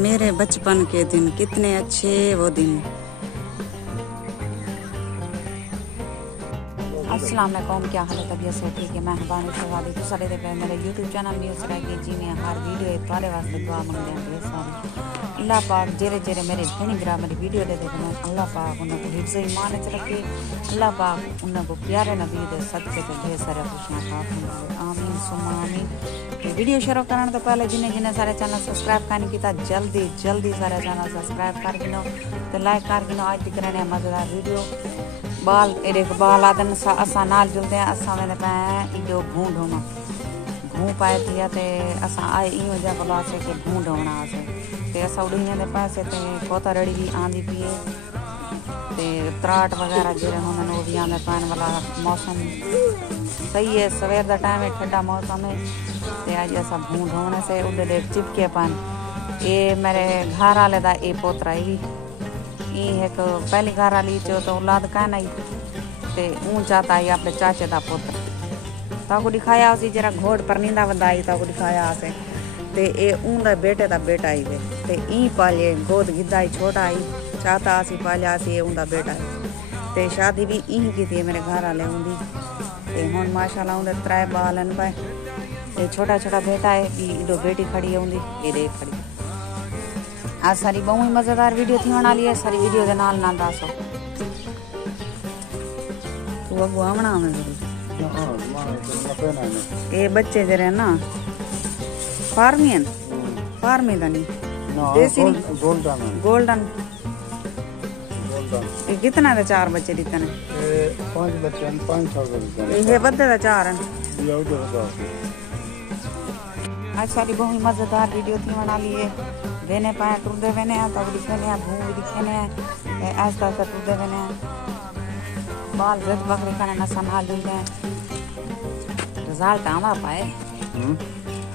मेरे बचपन के दिन कितने अच्छे वो दिन। अस्सलाम वालेकुम, क्या हाल है? तबीयत से ठीक है? मैं हबानी शहवादी तो सारे देख रहे मेरे यूट्यूब चैनल न्यूज़ रही जी में हर वीडियो थोड़े वास्ते दुआ मंगते हैं ढेर सारी। अल्लाह पाक जेरे जेरे मेरे भेणी भरा मेरी वीडियो दे देखना, अल्लाह पाक उनको हिफ्ज़ ईमान च रखे, अल्लाह पाक उनको प्यारे नबी दे सदके ते ढेर सारे खुशियां पाक आमीन सुम्मा आमीन। वीडियो शुरू करने तो पहले जिन्हें जिन्हें सारे चैनल सब्सक्राइब करने की जल्दी जल्दी सारे चैनल सब्सक्राइब कर गिनो तो लाइक कर गिनो। आज दिख रहे हैं मज़ेदार वीडियो। बाल एडे बाल आदन असा नाल जुलते हैं असा मैंने पाया इडो घूं ढोना घूं पाए थी ते असा आए इं जा बोला से कि घूं ढोना आसे ते असा उड़ी ने पैसे ते पोता रड़ी भी आंदी पिए ते त्राट वगैरह जेरे होने वो भी आंदे पान वाला मौसम सही है। सवेर का टाइम है, ठंडा मौसम है ते आज असा घूं ढोने से उड़े देख चिपके पान। ये मेरे घर वाले दा ये पोतरा ही एक पहली घर वाली जो तो औलाद का नहीं ते ऊँ चाहता ही अपने चाचे का पुत्र ताको दिखाया उसी जरा घोड़ पर नींदा वधाई ताको दिखाया से ते ए ऊँ दा बेटे का बेटा ही वे ते ई पाले गोद गिद्दा ही छोटा ही चाहता आसी पालिया सी ऊँ दा बेटा ही ते शादी भी ई की थी मेरे घर वाले उंदी ते हुन माशाल्लाह उंदे 3 बाल हैं पाए ते छोटा छोटा बेटा है इडो बेटी खड़ी है उंदी ये देख खड़ी। आज सारी बहुत ही मज़ेदार वीडियो थी वाली है, सारी वीडियो के नाल ना दसो तू अगू आवना में ये बच्चे जरे ना फार्मियन फार्मी दा नहीं देसी नहीं गोल्डन ये कितना दे 4 बच्चे दिते ने 5 बच्चे हैं 500 ये बद्दे दा 4 हैं। आज सारी बहुत ही मज़ेदार वीडियो थी वाली है। वेने पाए टुरदे वेने तब दिखने भूं भी दिखने आस्ता आस्ता टुरदे वेने बाल रद बकरी खाने ना संभाल लेते हैं। रिजल्ट आवा पाए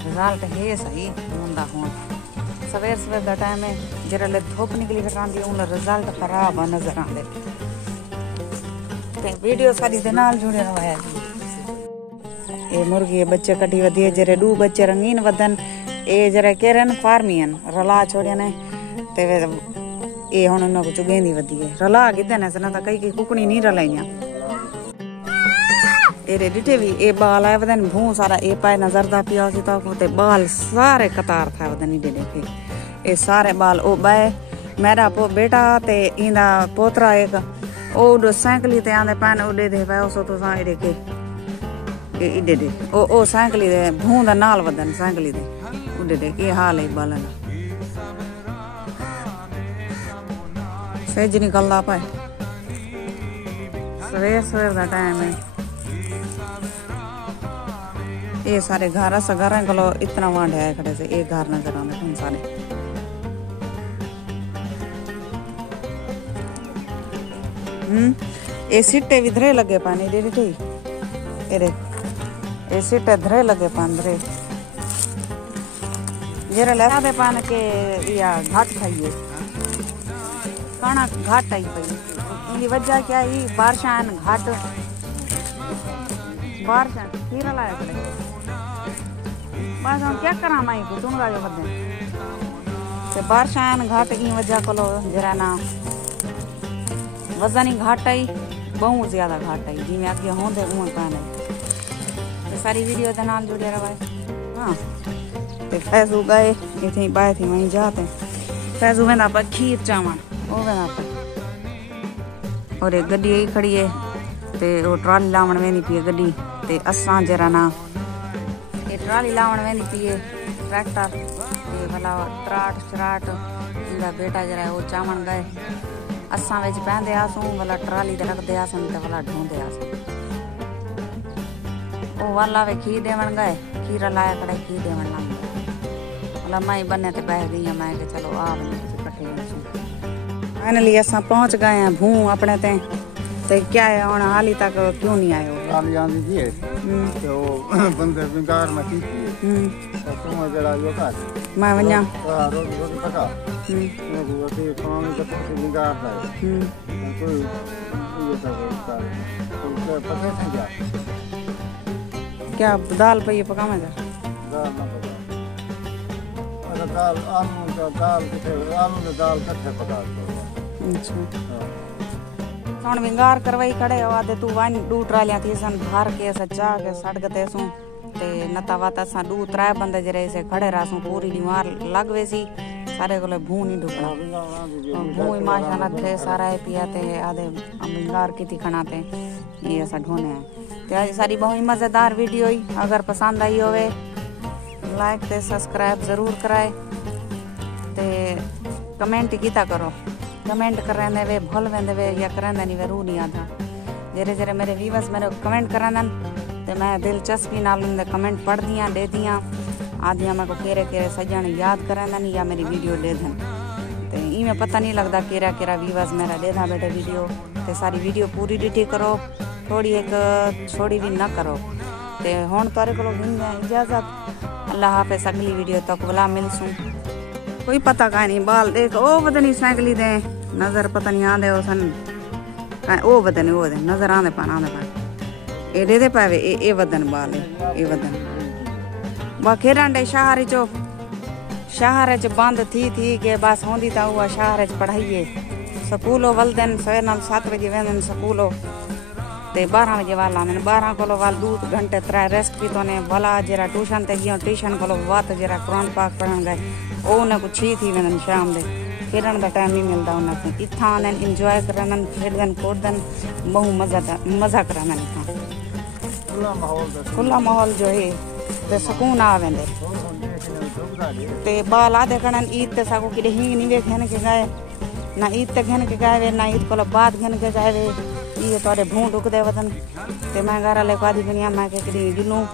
रिजल्ट है सही होंदा हो सवेर सवेर दा टाइम है जरा ले धूप निकली घटांदी उन रिजल्ट खराब नजर आंदे ते वीडियो सारी दे नाल जुड़े रहे। ये मुर्गी बच्चे कटी वधी है जरे 2 बच्चे रंगीन वदन ये जरा केरन फार्मियन रला छोड़े ने ते ये हुन उन को चुगेंदी वधी है रला गिदे ने सना कई कई कुकनी नहीं रलाइया एरे डिटे भी ए बाल आए वदन भूं सारा ए पाए नजर दा पिया सी तो ते बाल सारे कतार था वदन इडे देखे ए सारे बाल ओ बाए मेरा बेटा ते इंदा पोतरा एक ओ साइकिल ते आंदे पान उडे दे पाए सो तो सा एडे के इडे दे ओ साइकिल दे भूं दा नाल वदन साइकिल दे उडे दे ये हाल है बालन सेज निकलदा पाए सवेर सवेर दा टाइम है। ये सारे घर अस घर को इतना वांडे आए खड़े से एक घर नजर आते हम सारे ये सिट्टे भी धरे लगे पानी दे दी ये सिट्टे धरे लगे पान धरे जरा लगा दे पान के या घाट खाइए खाना घाट आई पई इनकी वजह क्या है बारिशान घाट बारिश खीरा लाया करे बस हम क्या करा माई को तुम राजो बदे ते बारिशान घाट की वजह को जरा ना वजन ही घाट आई बहुत ज्यादा घाट आई जिमें अगे होंदे उं पाने ते सारी वीडियो दे नाल जुड़े रहे। हाँ ते फैजू गए इतनी पाए थी वहीं जाते फैजू वेंदा पर खीर चावण ओ वेंदा पर और एक गड्डी ही खड़ी है ते वो ट्राली लावण वेंदी पी गड्डी ते असां जरा ना ये ट्राली लावण वेंदी पी ट्रैक्टर ये भला त्राट शराट इंदा बेटा जरा वो चावण गए असां विच पहंदे आसूं भला ट्राली ते रखदे आसन ते भला ढोंदे आसन ओ वाला वे खीर देवण गए खीरा लाया कड़े खीर देवण लग भला माई बने ते बह गई मैं कि चलो आ बने इकट्ठे फाइनली असां पहुंच गए हैं भूं अपने ते क्या है हुन हाली तक क्यों नहीं आयो हाली आंदी जी तो बंदे बिंगार में की तो तुम जरा यो का मैं वन्या रोटी रोटी पका रोटी खाने के तो बिंगार है तो ये तो पका क्या क्या दाल पे ये पकावे जा दाल ना पका दाल आलू का दाल कट्ठे पका दो। अच्छा ਹੁਣ ਵਿੰਗਾਰ ਕਰਵਾਈ ਖੜੇ ਆ ਤੇ ਤੂੰ ਵਾਂ ਦੂ ਟਰਾਲੀਆਂ ਥੀ ਸਨ ਭਰ ਕੇ ਸੱਚਾ ਕੇ ਸੜਕ ਤੇ ਸੂ ਤੇ ਨਤਾ ਵਾਤਾ ਸਾ ਦੂ ਤਰੇ ਬੰਦੇ ਜਿਹੜੇ ਸੇ ਖੜੇ ਰਾਸੂ ਪੂਰੀ ਲੀਮਾਰ ਲੱਗਵੇ ਸੀ ਸਾਰੇ ਕੋਲੇ ਭੂ ਨਹੀਂ ਢੁਕਣਾ ਭੂ ਹੀ ਮਾਸ਼ਾਅੱਲਾ ਥੇ ਸਾਰਾ ਹੈ ਪਿਆ ਤੇ ਆਦੇ ਵਿੰਗਾਰ ਕੀਤੀ ਖਣਾ ਤੇ ਇਹ ਅਸਾਂ ਢੋਨੇ ਤੇ ਅੱਜ ਸਾਰੀ ਬਹੁਤ ਮਜ਼ੇਦਾਰ ਵੀਡੀਓ ਹੀ ਅਗਰ ਪਸੰਦ ਆਈ ਹੋਵੇ ਲਾਈਕ ਤੇ ਸਬਸਕ੍ਰਾਈਬ ਜ਼ਰੂਰ ਕਰਾਏ ਤੇ कमेंट कीता करो कमेंट करेंदे वे भूल वेंदे वे या करेंदे नहीं वे रूह नहीं आता जेरे जेरे मेरे व्यूअर्स मेरे कमेंट करांदन ते मैं दिलचस्पी नाल उनके कमेंट पढ़ दियां दे दियां आदियां मैं को केरे केरे सजण याद करांदन या मेरी वीडियो दे दन ते ई में पता नहीं लगदा केरा केरा व्यूअर्स मेरा दे दा बेटे वीडियो ते सारी वीडियो पूरी डिठी करो थोड़ी एक छोड़ी भी ना करो ते हुण तोरे कोलों गिंदा इजाजत अल्लाह हाफिज़ अगली वीडियो तक बुला मिलसूं कोई पता का नहीं बाल देख ओ बदनी साइकिल दे नजर पता नहीं आंदे ओ सन ओ बदन नजर आंदे पान एडे दे पावे ए वदन बाल ए वदन बाखेरांडे शहर च बंद थी के बस होंदी ता हुआ शहर च पढ़ाइए स्कूलो वलदन सवेर नाल 7 बजे वेंदन स्कूलो ते 12 बजे वाल आंदन 12 कोलो वाल 2 घंटे 3 रेस्ट की तोने भला जरा ट्यूशन ते गियो ट्यूशन कोलो वात जरा कुरान पाक पढ़न गए ਉਹ ਉਹਨਾਂ ਕੋ 6 ਥੀ ਵੇਂਦਨ ਸ਼ਾਮ ਦੇ ਖੇਡਣ ਦਾ ਟਾਈਮ ਨਹੀਂ ਮਿਲਦਾ ਉਹਨਾਂ ਨੂੰ ਇੱਥਾਂ ਆਨਨ ਇੰਜੋਏ ਕਰਨ ਖੇਡਣ ਕੋਡਣ ਬਹੁ ਮਜ਼ਾ ਕਰਨ ਇੱਥਾਂ ਖੁੱਲਾ ਮਾਹੌਲ ਜੋ ਹੈ ਤੇ ਸਕੂਨ ਆ ਵੰਦੇ ਤੇ ਬਾਲਾ ਦੇਖਣ ਈਦ ਤੇ ਸਾਕੋ ਕਿਦੇ ਹੀ ਨਹੀਂ ਵੇਖਣ ਕੇ ਗਏ ਨਾ ਈਦ ਤੇ ਘਨ ਕੇ ਗਏ ਨਾ ਈਦ ਕੋਲ ਬਾਅਦ ਘਨ ਕੇ ਜਾਵੇ ਇਹ ਤੁਹਾਡੇ ਭੂੰ ਡੁਕਦੇ ਵਤਨ ਤੇ ਮੈਂ ਘਰ ਵਾਲੇ ਕਾਦੀ ਦੁਨੀਆ ਮੈਂ ਕਿ ਕਿਦੀ ਜੁਨੂ